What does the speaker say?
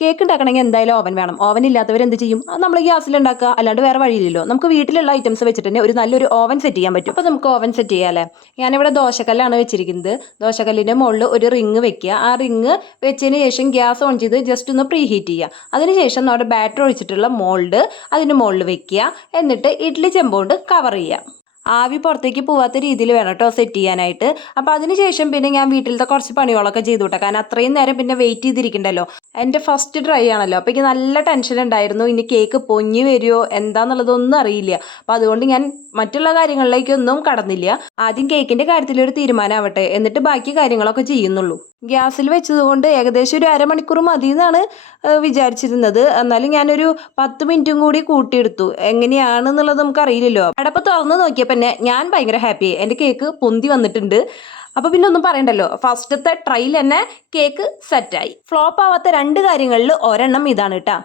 Cake ഉണ്ടാക്കണമെങ്കിൽ എന്തായാലും oven വേണം. ഓവൻ ഇല്ലാത്തവർ എന്ത് ചെയ്യും? അത് നമ്മൾ ഗ്യാസിൽ ഉണ്ടാക്കുക, അല്ലാണ്ട് വേറെ വഴിയില്ലല്ലോ. നമുക്ക് വീട്ടിലുള്ള ഐറ്റംസ് വെച്ചിട്ട് തന്നെ ഒരു നല്ലൊരു ഓവൻ സെറ്റ് ചെയ്യാൻ പറ്റും. അപ്പോൾ നമുക്ക് ഓവൻ സെറ്റ് ചെയ്യാമല്ലേ. ഞാനിവിടെ ദോശക്കല്ലാണ് വെച്ചിരിക്കുന്നത്. ദോശക്കല്ലിൻ്റെ മുകളിൽ ഒരു റിങ് വെക്കുക. ആ റിങ് വെച്ചതിന് ശേഷം ഗ്യാസ് ഓൺ ചെയ്ത് ജസ്റ്റ് ഒന്ന് പ്രീ ഹീറ്റ് ചെയ്യുക. അതിനുശേഷം നമ്മുടെ ബാറ്റർ ഒഴിച്ചിട്ടുള്ള മോൾഡ് അതിന് മുകളിൽ വെക്കുക. എന്നിട്ട് ഇഡ്ഡലി ചെമ്പ് കവർ ചെയ്യുക. ആവി പുറത്തേക്ക് പോവാത്ത രീതിയിൽ വേണം കേട്ടോ സെറ്റ് ചെയ്യാനായിട്ട്. അപ്പോൾ അതിനുശേഷം പിന്നെ ഞാൻ വീട്ടിലത്തെ കുറച്ച് പണികളൊക്കെ ചെയ്തു കേട്ടോ. കാരണം അത്രയും നേരം പിന്നെ വെയിറ്റ് ചെയ്തിരിക്കണ്ടല്ലോ. എൻ്റെ ഫസ്റ്റ് ട്രൈ ആണല്ലോ. അപ്പോൾ എനിക്ക് നല്ല ടെൻഷൻ ഉണ്ടായിരുന്നു. ഇനി കേക്ക് പൊങ്ങി വരുമോ എന്താണെന്നുള്ളതൊന്നും അറിയില്ല. അപ്പോൾ അതുകൊണ്ട് ഞാൻ മറ്റുള്ള കാര്യങ്ങളിലേക്കൊന്നും കടന്നില്ല. ആദ്യം കേക്കിൻ്റെ കാര്യത്തിലൊരു തീരുമാനമാവട്ടെ, എന്നിട്ട് ബാക്കി കാര്യങ്ങളൊക്കെ ചെയ്യുന്നുള്ളൂ. ഗ്യാസിൽ വെച്ചതുകൊണ്ട് ഏകദേശം ഒരു അരമണിക്കൂർ മതി എന്നാണ് വിചാരിച്ചിരുന്നത്. എന്നാലും ഞാനൊരു 10 മിനിറ്റും കൂടി കൂട്ടിയെടുത്തു. എങ്ങനെയാണെന്നുള്ളത് നമുക്ക് അറിയില്ലല്ലോ. അടപ്പ് തുറന്ന് നോക്കിയപ്പോൾ തന്നെ ഞാൻ ഭയങ്കര ഹാപ്പിയായി. എൻ്റെ കേക്ക് പൊന്തി വന്നിട്ടുണ്ട്. അപ്പോൾ പിന്നെ ഒന്നും പറയണ്ടല്ലോ, ഫസ്റ്റത്തെ ട്രൈയിൽ തന്നെ കേക്ക് സെറ്റായി. ഫ്ലോപ്പ് ആവാത്ത 2 കാര്യങ്ങളിൽ ഒരെണ്ണം ഇതാണ് കേട്ടോ.